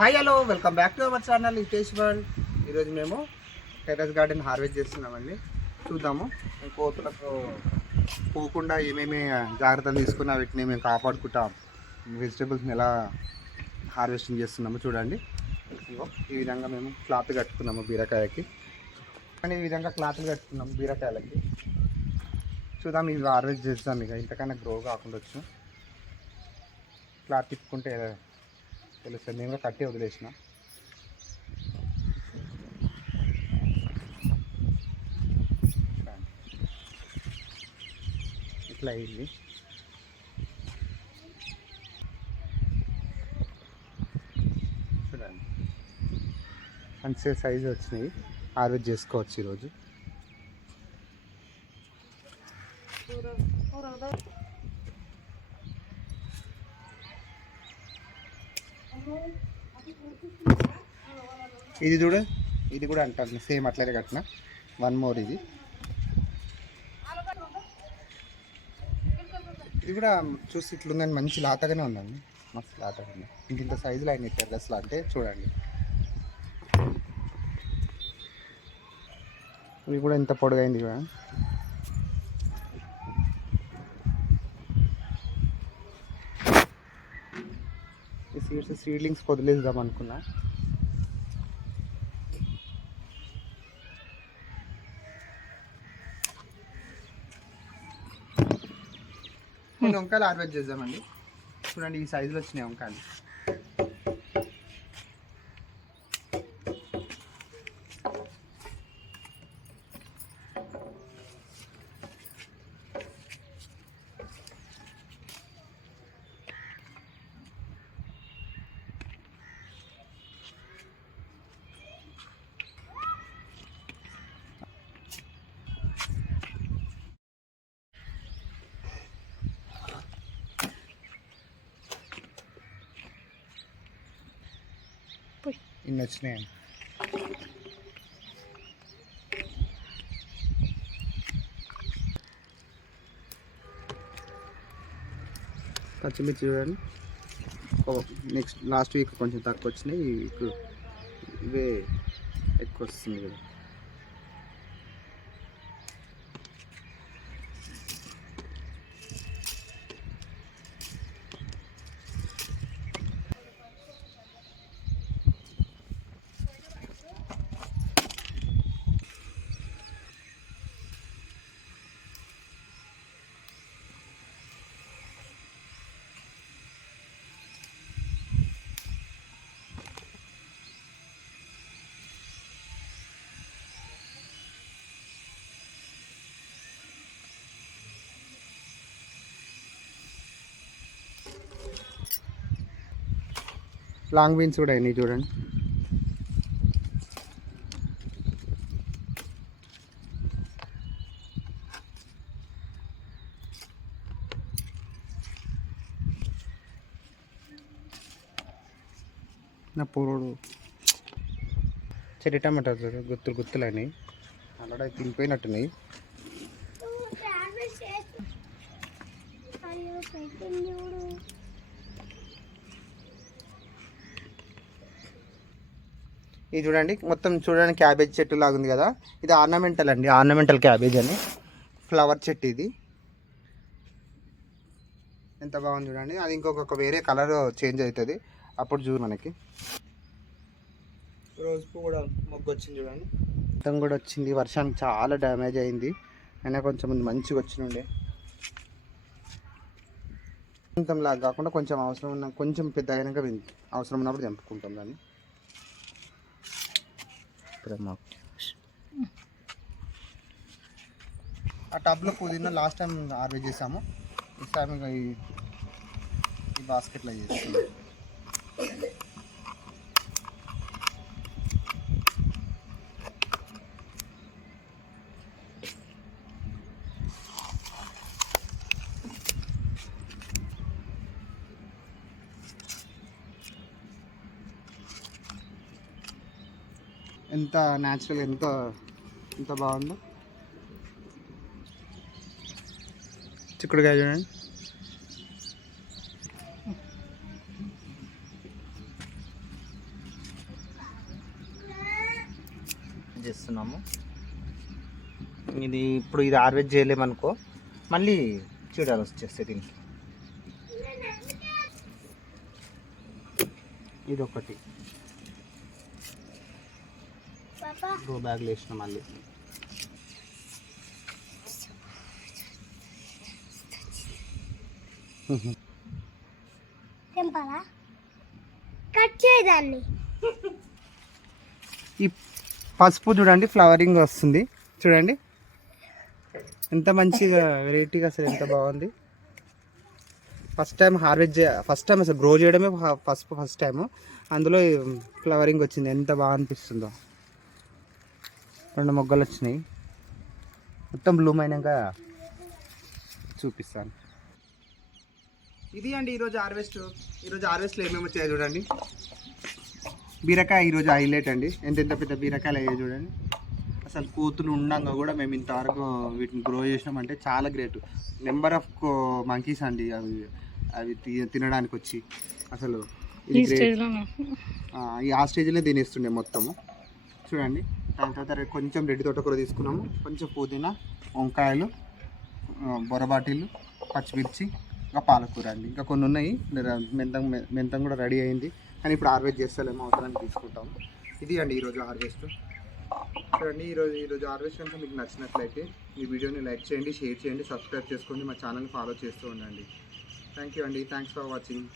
Hi hello welcome back to our channel Hitesh world. ఈరోజు మేము terrace garden harvest చేస్తున్నామండి. చూద్దాము కోతులకు పోకుండా ఏమేమి జాగ్రత్తలు తీసుకున్నా వీటిని మేము కాపాడుకుంటాం, వెజిటేబుల్స్ని ఎలా హార్వెస్టింగ్ చేస్తున్నాము చూడండి. ఈ విధంగా మేము క్లాత్ కట్టుకున్నాము బీరకాయకి, కానీ ఈ విధంగా క్లాత్లు కట్టుకున్నాము బీరకాయలకి. చూద్దాం ఇవి హార్వెస్ట్ చేస్తాం. ఇక ఇంతకన్నా గ్రో కాకుండా వచ్చు క్లాత్ తిప్పుకుంటే తెలుస్తుంది. నేను కూడా కట్టి వదిలేసిన. ఇట్లా అయింది. చూడండి మంచి సైజు వచ్చినాయి, హార్వెస్ట్ చేసుకోవచ్చు ఈరోజు. ఇది చూడు, ఇది కూడా అంటాను సేమ్ అట్లనే కట్టిన. వన్ మోర్ ఇది కూడా చూసి ఇట్లుందని మంచి లాతగానే ఉందండి, మస్తు లాతగా ఉంది. ఇంత సైజులో అయినాయి టెర్రస్లో అంటే చూడండి. ఇవి కూడా ఎంత పొడుగైంది కదా. ఈ సీడ్లింగ్స్ వదిలేద్దాం అనుకున్నా. కొన్ని వంకాయలు హార్వెస్ట్ చేద్దామండి. చూడండి ఈ సైజులో వచ్చినాయి వంకాయలు. ఇన్ని వచ్చినాయండి. పచ్చిమిర్చి చూడండి, నెక్స్ట్ లాస్ట్ వీక్ కొంచెం తక్కువ వచ్చినాయి, ఈ వీక్ ఇవే ఎక్కువ వస్తుంది కదా. లాంగ్ బీన్స్ కూడా అయినాయి చూడండి. నా పూరుడు చెర్రీ టమాటా గుత్తులు గుత్తులు అయినాయి, అలా తినిపోయినట్టున్నాయి. ఇది చూడండి మొత్తం చూడండి క్యాబేజ్ చెట్టు లాగా ఉంది కదా. ఇది ఆర్నమెంటల్ అండి, ఆర్నమెంటల్ క్యాబేజ్ అని ఫ్లవర్ చెట్టు. ఇది ఎంత బాగుంది చూడండి. అది ఇంకొక వేరే కలర్ చేంజ్ అవుతుంది అప్పుడు చూడు. మనకి రోజు పువ్వు కూడా మొగ్గు వచ్చింది చూడండి, మొత్తం కూడా వచ్చింది. వర్షానికి చాలా డ్యామేజ్ అయింది, అయినా కొంచెం మంచిగా వచ్చినుండే. లాగా కాకుండా కొంచెం అవసరం ఉన్న కొంచెం పెద్ద అయినాక అవసరం ఉన్నప్పుడు తెంపుకుంటాం దాన్ని. ఆ టబ్లో పుదీనా లాస్ట్ టైం హార్వెస్ట్ చేసాము, ఈ టైం ఈ బాస్కెట్లో చేస్తాము. ఎంత న్యాచురల్, ఎంత బాగుందో. చిక్కుడుకాయ చూడండి, చేస్తున్నాము. ఇది ఇప్పుడు ఇది హార్వెస్ట్ చేయలేమనుకో మళ్ళీ చీడలు వచ్చేస్తాయి దీనికి. ఇది ఒకటి గ్రో బ్యాగ్లో వేసిన మళ్ళీ. ఈ పసుపు చూడండి ఫ్లవరింగ్ వస్తుంది చూడండి ఎంత మంచిగా వెరైటీగా అసలు ఎంత బాగుంది. ఫస్ట్ టైం ఫస్ట్ టైం అసలు గ్రో చేయడమే పసుపు ఫస్ట్ టైము, అందులో ఫ్లవరింగ్ వచ్చింది ఎంత బాగా అనిపిస్తుందో. 2 మొగ్గలు వచ్చినాయి, మొత్తం బ్లూమ్ అయినాక చూపిస్తాను. ఇది అండి ఈరోజు హార్వెస్ట్లో ఏమేమి వచ్చాయో చూడండి. బీరకాయ ఈరోజు హైలైట్ అండి, ఎంత పెద్ద బీరకాయలు అయ్యాయి చూడండి. అసలు కోతులు ఉండగా కూడా మేము ఇంతవరకు వీటిని గ్రో చేసినామంటే చాలా గ్రేట్. నెంబర్ ఆఫ్ మంకీస్ అండి అవి తినడానికి వచ్చి అసలు ఆ స్టేజ్లో తినేస్తుండే మొత్తము చూడండి. దాని తర్వాత కొంచెం రెడ్డి తోటకూర తీసుకున్నాము, కొంచెం పుదీనా, వంకాయలు, బొరబాటీలు, పచ్చిమిర్చి, ఇంకా పాలకూర అండి. ఇంకా కొన్ని ఉన్నాయి, మెంతం కూడా రెడీ అయింది కానీ ఇప్పుడు హార్వెస్ట్ చేస్తలేమో, అవసరానికి తీసుకుంటాము. ఇది అండి ఈరోజు హార్వెస్ట్ చూడండి. ఈరోజు హార్వెస్ట్ కనుక మీకు నచ్చినట్లయితే ఈ వీడియోని లైక్ చేయండి, షేర్ చేయండి, సబ్స్క్రైబ్ చేసుకోండి, మా ఛానల్ని ఫాలో చేస్తూ ఉండండి. థ్యాంక్ యూ అండి, థ్యాంక్స్ ఫర్ వాచింగ్.